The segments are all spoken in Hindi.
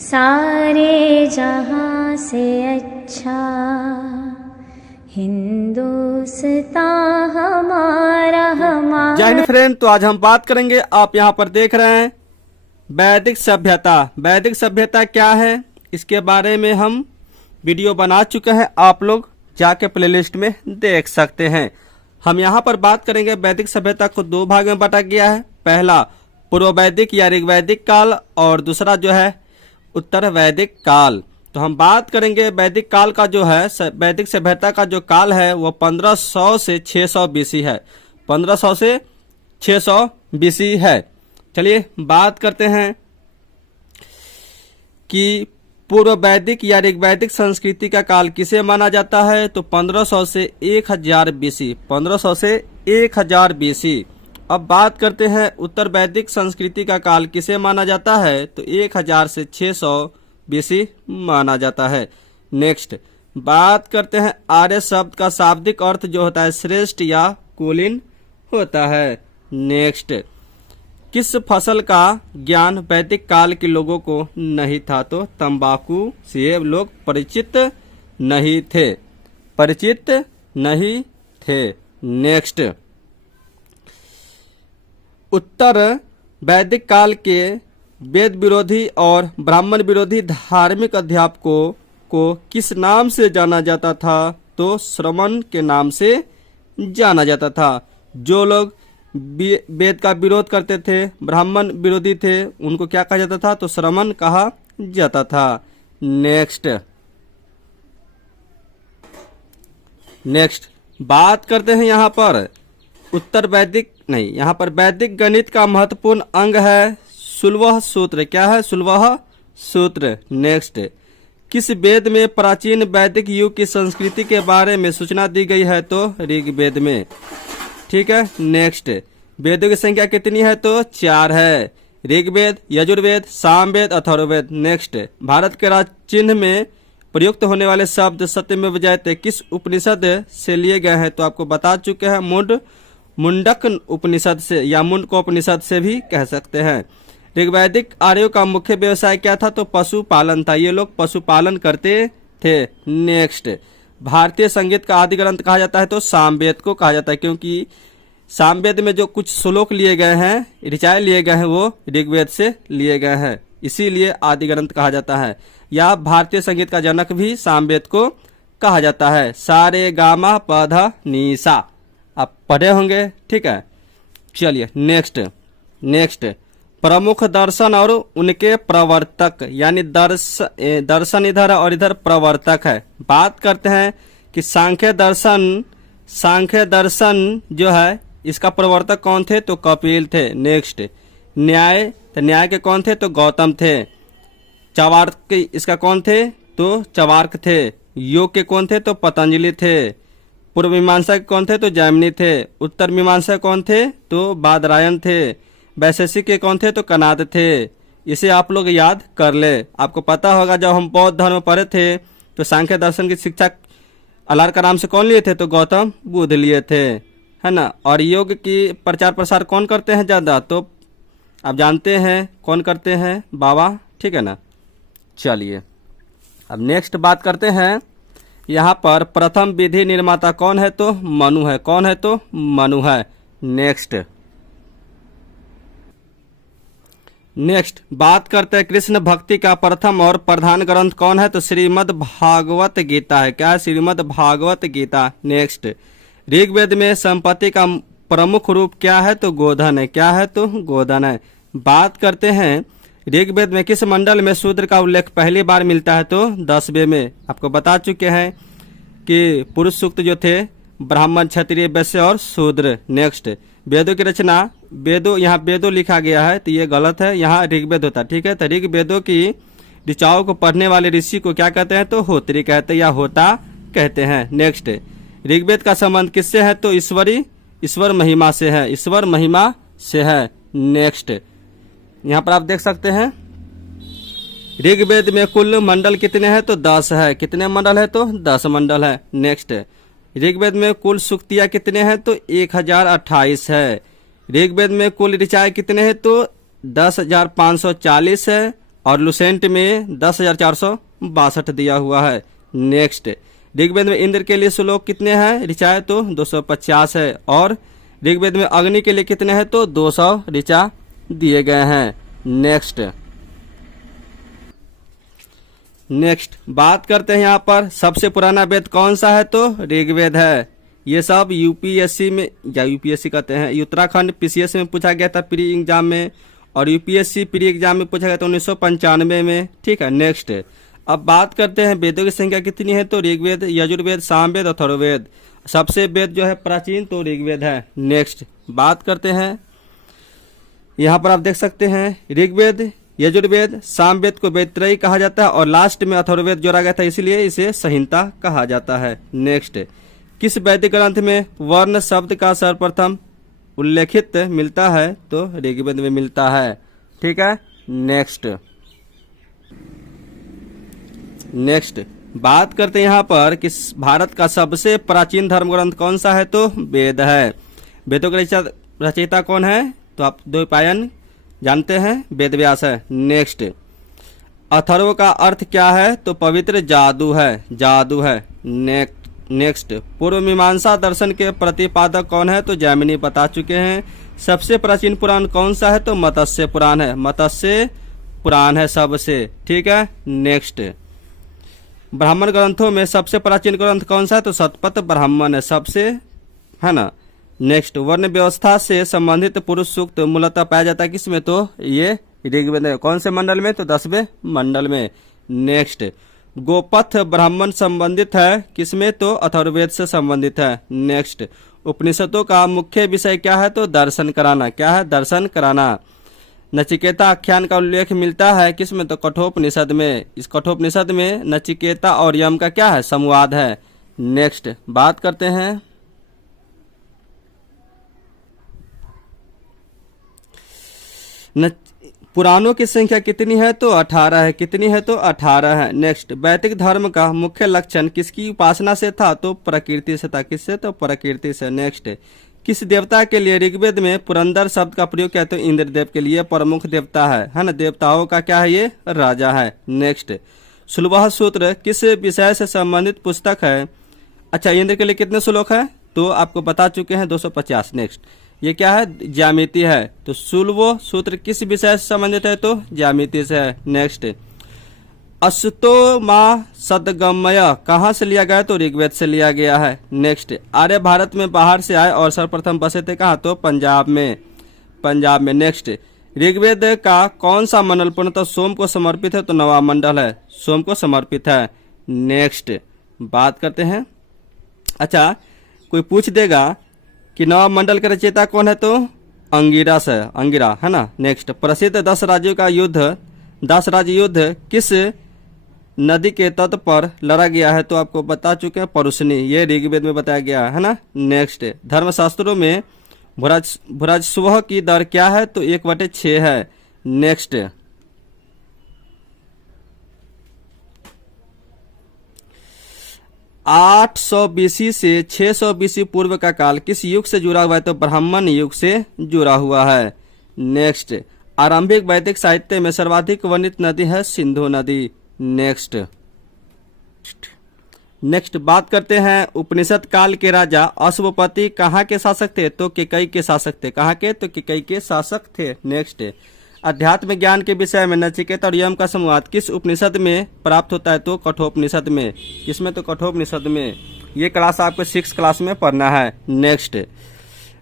सारे जहां से अच्छा हिंदुस्तान हमारा हमारा। जय हिंद फ्रेंड, तो आज हम बात करेंगे, आप यहाँ पर देख रहे हैं वैदिक सभ्यता। वैदिक सभ्यता क्या है इसके बारे में हम वीडियो बना चुके हैं, आप लोग जाके प्लेलिस्ट में देख सकते हैं। हम यहाँ पर बात करेंगे वैदिक सभ्यता को दो भाग में बांटा गया है। पहला पूर्व वैदिक या ऋग वैदिक काल और दूसरा जो है उत्तर वैदिक काल। तो हम बात करेंगे वैदिक काल का जो है, वैदिक सभ्यता का जो काल है वो 1500 से 600 बीसी है। 1500 से 600 बीसी है। चलिए बात करते हैं कि पूर्व वैदिक या ऋग वैदिक संस्कृति का काल किसे माना जाता है। तो 1500 से 1000 बीसी, 1500 से 1000 बीसी। अब बात करते हैं उत्तर वैदिक संस्कृति का काल किसे माना जाता है। तो 1000 से 600 बीसी माना जाता है। नेक्स्ट बात करते हैं आर्य शब्द का शाब्दिक अर्थ जो होता है श्रेष्ठ या कुलीन होता है। नेक्स्ट किस फसल का ज्ञान वैदिक काल के लोगों को नहीं था। तो तंबाकू से लोग परिचित नहीं थे, परिचित नहीं थे। नेक्स्ट उत्तर वैदिक काल के वेद विरोधी और ब्राह्मण विरोधी धार्मिक अध्यापकों को किस नाम से जाना जाता था। तो श्रमण के नाम से जाना जाता था। जो लोग वेद का विरोध करते थे, ब्राह्मण विरोधी थे, उनको क्या कहा जाता था। तो श्रमण कहा जाता था। नेक्स्ट बात करते हैं यहाँ पर उत्तर वैदिक नहीं, यहाँ पर वैदिक गणित का महत्वपूर्ण अंग है सुलभ सूत्र। क्या है? सुलभ सूत्र। नेक्स्ट किस वेद में प्राचीन वैदिक युग की संस्कृति के बारे में सूचना दी गई है। तो ऋग्वेद में। ठीक है। नेक्स्ट वेदों की संख्या कितनी है। तो 4 है। ऋग्वेद, यजुर्वेद, सामवेद, अथर्ववेद। नेक्स्ट भारत के राज चिन्ह में प्रयुक्त होने वाले शब्द सत्यमेव जयते किस उपनिषद से लिए गए हैं। तो आपको बता चुके हैं मुंडक उपनिषद से या मुंडक उपनिषद से भी कह सकते हैं। ऋग्वैदिक आर्यों का मुख्य व्यवसाय क्या था। तो पशुपालन था। ये लोग पशुपालन करते थे। नेक्स्ट भारतीय संगीत का आदि ग्रंथ कहा जाता है। तो सामवेद को कहा जाता है, क्योंकि सामवेद में जो कुछ श्लोक लिए गए हैं, ऋचाएं लिए गए हैं, वो ऋग्वेद से लिए गए हैं, इसीलिए आदि ग्रंथ कहा जाता है। या भारतीय संगीत का जनक भी सामवेद को कहा जाता है। सारे गामा पधा नीसा आप पढ़े होंगे। ठीक है। चलिए नेक्स्ट प्रमुख दर्शन और उनके प्रवर्तक, यानी दर्शन इधर और इधर प्रवर्तक है। बात करते हैं कि सांख्य दर्शन जो है इसका प्रवर्तक कौन थे। तो कपिल थे। नेक्स्ट न्याय के कौन थे। तो गौतम थे। चवार्क इसका कौन थे। तो चवार्क थे। योग के कौन थे। तो पतंजलि थे। पूर्व मीमांसा के कौन थे। तो जैमिनी थे। उत्तर मीमांसा कौन थे। तो बादरायण थे। वैशेषिक के कौन थे। तो कनाद थे। इसे आप लोग याद कर ले। आपको पता होगा जब हम बौद्ध धर्म पढ़े थे तो सांख्य दर्शन की शिक्षा अलार का नाम से कौन लिए थे। तो गौतम बुद्ध लिए थे, है ना। और योग की प्रचार प्रसार कौन करते हैं ज्यादा। तो आप जानते हैं कौन करते हैं, बाबा। ठीक है ना। चलिए अब नेक्स्ट बात करते हैं, यहाँ पर प्रथम विधि निर्माता कौन है। तो मनु है। कौन है। तो मनु है। नेक्स्ट बात करते हैं कृष्ण भक्ति का प्रथम और प्रधान ग्रंथ कौन है। तो श्रीमद् भागवत गीता है। क्या है। श्रीमद् भागवत गीता। नेक्स्ट ऋग्वेद में संपत्ति का प्रमुख रूप क्या है। तो गोधन है। क्या है। तो गोधन है। बात करते हैं ऋग्वेद में किस मंडल में शूद्र का उल्लेख पहली बार मिलता है। तो 10वें में। आपको बता चुके हैं कि पुरुष सूक्त जो थे ब्राह्मण, क्षत्रिय, वैश्य और शूद्र। नेक्स्ट वेदों की रचना, यहाँ वेदों लिखा गया है तो ये गलत है, यहाँ ऋग्वेद होता है। ठीक है। तो ऋग्वेदों की ऋचाओं को पढ़ने वाले ऋषि को क्या कहते हैं। तो होत्री कहते हैं या होता कहते हैं। नेक्स्ट ऋग्वेद का संबंध किससे है। तो ईश्वर महिमा से है। ईश्वर महिमा से है। नेक्स्ट यहाँ पर आप देख सकते हैं ऋग्वेद में कुल मंडल कितने हैं। तो 10 है। कितने मंडल है। तो 10 मंडल है। नेक्स्ट ऋग्वेद में कुल सूक्तियाँ कितने हैं। तो 1028 है। ऋग्वेद में कुल ऋचाएं कितने हैं। तो 10,540 है। और लुसेंट में 10,462 दिया हुआ है। नेक्स्ट, ऋग्वेद में इंद्र के लिए श्लोक कितने हैं ऋचाएं तो 250 है, और ऋग्वेद में अग्नि के लिए कितने हैं तो 200 ऋचा दिए गए हैं। नेक्स्ट बात करते हैं यहाँ पर सबसे पुराना वेद कौन सा है तो ऋग्वेद है। ये सब यूपीएससी में, या यूपीएससी कहते हैं, उत्तराखंड पीसीएस में पूछा गया था प्री एग्जाम में, और यूपीएससी प्री एग्जाम में पूछा गया था 1995 में। ठीक है। नेक्स्ट, अब बात करते हैं वेदों की संख्या कितनी है तो ऋग्वेद, यजुर्वेद, सामवेद, अथर्ववेद। सबसे वेद जो है प्राचीन तो ऋग्वेद है। नेक्स्ट बात करते हैं, यहाँ पर आप देख सकते हैं ऋग्वेद, यजुर्वेद, सामवेद को वेदत्रयी कहा जाता है, और लास्ट में अथर्ववेद जोड़ा गया था इसलिए इसे संहिता कहा जाता है। नेक्स्ट, किस वैदिक ग्रंथ में वर्ण शब्द का सर्वप्रथम उल्लेखित मिलता है तो ऋग्वेद में मिलता है। ठीक है। नेक्स्ट बात करते हैं यहाँ पर कि भारत का सबसे प्राचीन धर्म ग्रंथ कौन सा है तो वेद है। वेदों के रचयिता कौन है तो आप द्वैपायन जानते हैं, वेद व्यास है। नेक्स्ट, अथर्व का अर्थ क्या है तो पवित्र जादू है। नेक्स्ट, पूर्व मीमांसा दर्शन के प्रतिपादक कौन है तो जैमिनी बता चुके हैं। सबसे प्राचीन पुराण कौन सा है तो मत्स्य पुराण है। मत्स्य पुराण है सबसे। ठीक है। नेक्स्ट, ब्राह्मण ग्रंथों में सबसे प्राचीन ग्रंथ कौन सा है तो शतपथ ब्राह्मण है सबसे, है ना। नेक्स्ट, वर्ण व्यवस्था से संबंधित पुरुष सूक्त मूलतः पाया जाता है किसमें तो ये ऋग्वेद में। कौन से मंडल में तो 10वें मंडल में। नेक्स्ट, गोपथ ब्राह्मण संबंधित है किसमें तो अथर्ववेद से संबंधित है। नेक्स्ट, उपनिषदों का मुख्य विषय क्या है तो दर्शन कराना। क्या है? दर्शन कराना। नचिकेता आख्यान का उल्लेख मिलता है किसमें तो कठोपनिषद में। इस कठोपनिषद में नचिकेता और यम का क्या है? संवाद है। नेक्स्ट बात करते हैं पुराणों की संख्या कितनी है तो 18 है। कितनी है तो 18 है। नेक्स्ट, वैदिक धर्म का मुख्य लक्षण किसकी उपासना से था तो प्रकृति से था। किससे तो प्रकृति से। नेक्स्ट, किस देवता के लिए ऋग्वेद में पुरंदर शब्द का प्रयोग किया तो इंद्रदेव के लिए प्रमुख देवता है ना। देवताओं का क्या है? ये राजा है। नेक्स्ट, सुलभः सूत्र किस विषय से संबंधित पुस्तक है? अच्छा, इंद्र के लिए कितने श्लोक है तो आपको बता चुके हैं 250। नेक्स्ट, ये क्या है? ज्यामिति है। तो सुलभो सूत्र किस विषय से संबंधित है तो ज्यामिति से है। नेक्स्ट, अस्तो मा सदगमय कहाँ से लिया गया तो ऋग्वेद से लिया गया है। नेक्स्ट, आर्य भारत में बाहर से आए और सर्वप्रथम बसे थे कहाँ तो पंजाब में। नेक्स्ट, ऋग्वेद का कौन सा मंडल पूर्णतः सोम को समर्पित है तो नवा मंडल है। सोम को समर्पित है। नेक्स्ट बात करते हैं, अच्छा कोई पूछ देगा कि नवा मंडल के रचयिता कौन है तो अंगिरस है। अंगिरा है ना। नेक्स्ट, प्रसिद्ध 10 राज्य युद्ध किस नदी के तट पर लड़ा गया है तो आपको बता चुके हैं परुष्णी। ये ऋग्वेद में बताया गया है ना। नेक्स्ट, धर्मशास्त्रों में भुराजस्व की दर क्या है तो 1/6 है। नेक्स्ट, 800 BC से 600 BC पूर्व का काल किस युग से जुड़ा हुआ है तो ब्राह्मण युग से जुड़ा हुआ है। नेक्स्ट, आरंभिक वैदिक साहित्य में सर्वाधिक वर्णित नदी है सिंधु नदी। नेक्स्ट बात करते हैं उपनिषद काल के राजा अश्वपति कहाँ के शासक थे तो केकई के शासक थे। कहाँ के तो केकई के शासक थे। नेक्स्ट, अध्यात्म ज्ञान के विषय में नचिकेता और यम का संवाद किस उपनिषद में प्राप्त होता है तो कठोपनिषद में। किसमें तो कठोपनिषद में। ये क्लास आपको 6 क्लास में पढ़ना है। नेक्स्ट,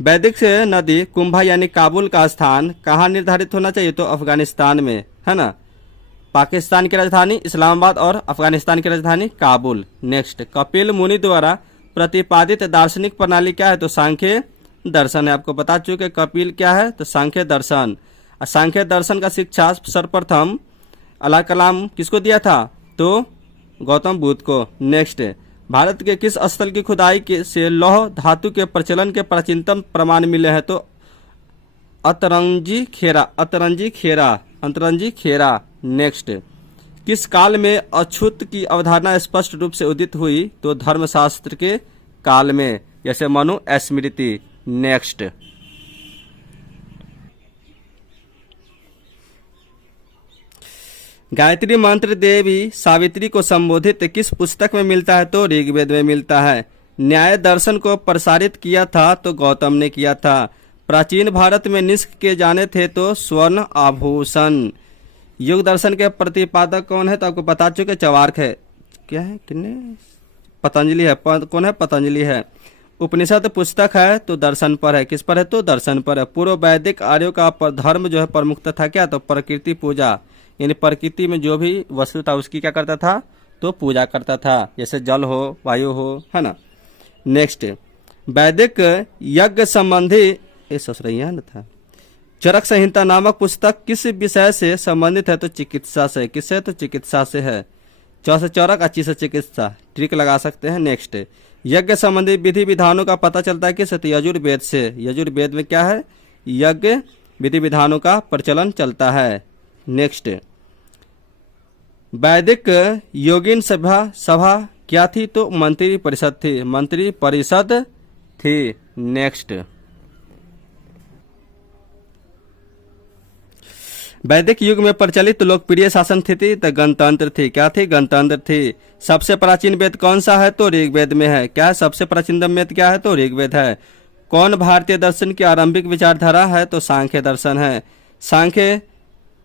वैदिक से नदी कुंभा यानी काबुल का स्थान कहाँ निर्धारित होना चाहिए तो अफगानिस्तान में, है ना। पाकिस्तान की राजधानी इस्लामाबाद और अफगानिस्तान की राजधानी काबुल। नेक्स्ट, कपिल मुनि द्वारा प्रतिपादित दार्शनिक प्रणाली क्या है तो सांख्य दर्शन है। आपको बता चुके कपिल क्या है तो सांख्य दर्शन। सांख्य दर्शन का शिक्षा सर्वप्रथम अल्लाह कलाम किसको दिया था तो गौतम बुद्ध को। नेक्स्ट, भारत के किस स्थल की खुदाई से लौह धातु के प्रचलन के प्राचीनतम प्रमाण मिले हैं तो अंतरंजी खेरा। नेक्स्ट, किस काल में अछूत की अवधारणा स्पष्ट रूप से उदित हुई तो धर्मशास्त्र के काल में, जैसे मनु स्मृति। नेक्स्ट, गायत्री मंत्र देवी सावित्री को संबोधित किस पुस्तक में मिलता है? तो ऋग्वेद में मिलता है। न्याय दर्शन को प्रसारित किया था तो गौतम ने किया था। प्राचीन भारत में निष्क के जाने थे तो स्वर्ण आभूषण। योग दर्शन के प्रतिपादक कौन है? तो आपको बता चुके, चवार्क है। क्या है, किन्ने? पतंजलि है। कौन है? पतंजलि है। उपनिषद पुस्तक है तो दर्शन पर है। किस पर है? तो दर्शन पर है। पूर्व वैदिक आर्यों का धर्म जो है प्रमुख था क्या? तो प्रकृति पूजा, यानी प्रकृति में जो भी वस्तु था उसकी क्या करता था? तो पूजा करता था, जैसे जल हो, वायु हो, है ना। नेक्स्ट, वैदिक यज्ञ संबंधी न था। चरक संहिता नामक पुस्तक किस विषय से संबंधित है? तो चिकित्सा से। किससे? तो चिकित्सा से है। च से चरक, अच्छी से चिकित्सा, ट्रिक लगा सकते हैं। नेक्स्ट, यज्ञ संबंधी विधि विधानों का पता चलता है किससे? तो यजुर्वेद से। यजुर्वेद में क्या है? यज्ञ विधि विधानों का प्रचलन चलता है। नेक्स्ट, वैदिक योगिन सभा क्या थी? तो मंत्री परिषद थी। मंत्री परिषद थी। नेक्स्ट, वैदिक युग में प्रचलित लोकप्रिय शासन थी तो गणतंत्र थी। क्या थी? गणतंत्र थी। सबसे प्राचीन वेद कौन सा है? तो ऋग्वेद में है। क्या है? सबसे प्राचीनतम वेद क्या है? तो ऋग्वेद है। कौन भारतीय दर्शन की आरंभिक विचारधारा है? तो सांख्य दर्शन है। सांख्य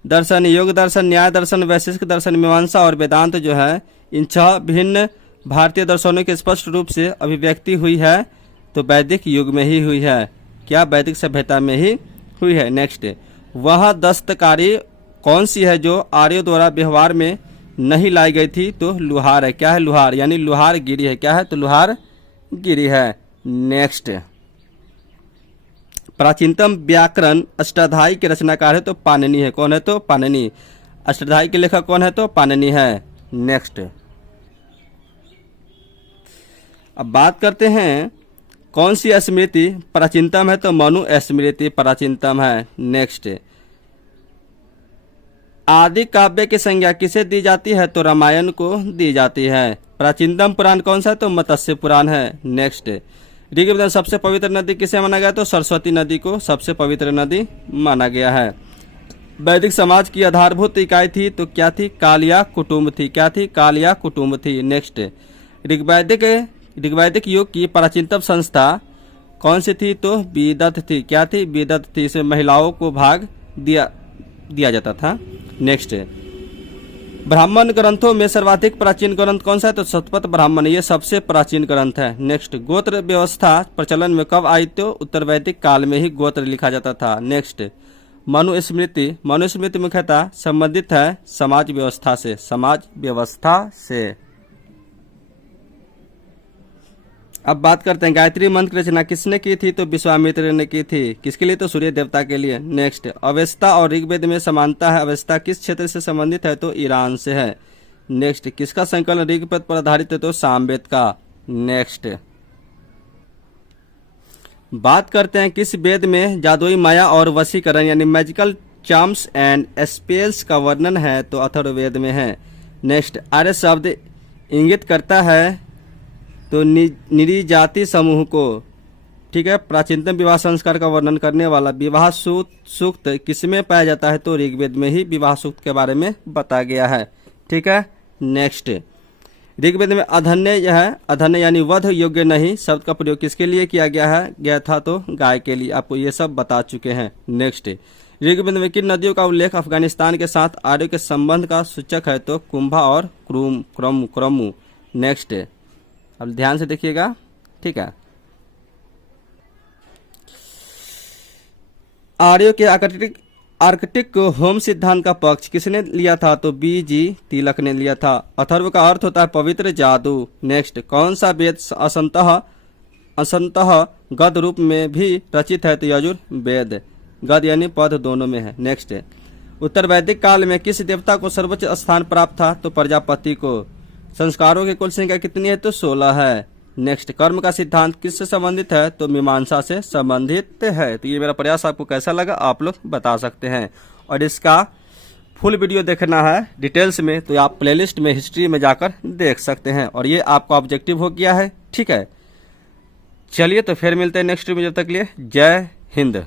दर्शन, योग दर्शन, न्याय दर्शन, वैशेषिक दर्शन, मीमांसा और वेदांत जो है, इन 6 भिन्न भारतीय दर्शनों की स्पष्ट रूप से अभिव्यक्ति हुई है तो वैदिक युग में ही हुई है। क्या? वैदिक सभ्यता में ही हुई है। नेक्स्ट, वह दस्तकारी कौन सी है जो आर्यों द्वारा व्यवहार में नहीं लाई गई थी? तो लुहार है। क्या है? लुहार, यानी लुहार गिरी है। क्या है? तो लुहार गिरी है। नेक्स्ट, प्राचीनतम व्याकरण अष्टाध्यायी के रचनाकार है तो पाणिनि है। कौन है? तो पाणिनि। अष्टाध्यायी के लेखक कौन है? तो पाणिनि है। नेक्स्ट, अब बात करते हैं कौन सी स्मृति प्राचीनतम है? तो मनु स्मृति प्राचीनतम है। नेक्स्ट, आदि काव्य की संज्ञा किसे दी जाती है? तो रामायण को दी जाती है। प्राचीनतम पुराण कौन सा है? तो मत्स्य पुराण है। नेक्स्ट, ऋग्वेद में सबसे पवित्र नदी किसे माना गया? तो सरस्वती नदी को सबसे पवित्र नदी माना गया है। वैदिक समाज की आधारभूत इकाई थी तो क्या थी? कालिया कुटुंब थी। क्या थी? कालिया कुटुंब थी। नेक्स्ट, ऋग्वैदिक युग की प्राचीनतम संस्था कौन सी थी? तो विदत थी। क्या थी? विदत थी। इसमें महिलाओं को भाग दिया जाता था। नेक्स्ट, ब्राह्मण ग्रंथों में सर्वाधिक प्राचीन ग्रंथ कौन सा है? तो शतपथ ब्राह्मण, ये सबसे प्राचीन ग्रंथ है। नेक्स्ट, गोत्र व्यवस्था प्रचलन में कब आई? तो उत्तर वैदिक काल में ही गोत्र लिखा जाता था। नेक्स्ट, मनुस्मृति मुख्यतः संबंधित है समाज व्यवस्था से। समाज व्यवस्था से। अब बात करते हैं गायत्री मंत्र की रचना किसने की थी? तो विश्वामित्र ने की थी। किसके लिए? तो सूर्य देवता के लिए। नेक्स्ट, अवेस्ता और ऋग्वेद में समानता है। अवेस्ता किस क्षेत्र से संबंधित है? तो ईरान से है। नेक्स्ट, किसका संकलन ऋग्वेद पर आधारित है? तो सामवेद का। नेक्स्ट, बात करते हैं किस वेद में जादुई माया और वशीकरण यानी मैजिकल चार्म्स एंड स्पेल्स का वर्णन है? तो अथर्ववेद में है। नेक्स्ट, आर्य शब्द इंगित करता है तो निरी जाति समूह को, ठीक है। प्राचीनतम विवाह संस्कार का वर्णन करने वाला विवाह सूक्त किसमें पाया जाता है? तो ऋग्वेद में ही विवाह सूक्त के बारे में बताया गया है, ठीक है। नेक्स्ट, ऋग्वेद में अधन्य यह है, अधन्य यानी वध योग्य नहीं शब्द का प्रयोग किसके लिए किया गया था? तो गाय के लिए। आपको ये सब बता चुके हैं। नेक्स्ट, ऋग्वेद में किन नदियों का उल्लेख अफगानिस्तान के साथ आर्यों के संबंध का सूचक है? तो कुंभा और क्रमु। नेक्स्ट, अब ध्यान से देखिएगा, ठीक है। आर्यों के आर्कटिक होम सिद्धांत का पक्ष किसने लिया था? तो बीजी तिलक ने लिया था। अथर्व का अर्थ होता है पवित्र जादू। नेक्स्ट, कौन सा वेद असंतः गद रूप में भी रचित है? तो यजुर्वेद। गद यानी पद दोनों में है। नेक्स्ट, उत्तर वैदिक काल में किस देवता को सर्वोच्च स्थान प्राप्त था? तो प्रजापति को। संस्कारों की कुल संख्या कितनी है? तो 16 है। नेक्स्ट, कर्म का सिद्धांत किससे संबंधित है? तो मीमांसा से संबंधित है। तो ये मेरा प्रयास आपको कैसा लगा आप लोग बता सकते हैं। और इसका फुल वीडियो देखना है डिटेल्स में तो आप प्लेलिस्ट में हिस्ट्री में जाकर देख सकते हैं। और ये आपका ऑब्जेक्टिव हो गया है, ठीक है। चलिए तो फिर मिलते हैं नेक्स्ट वीडियो, जब तक लिए जय हिंद।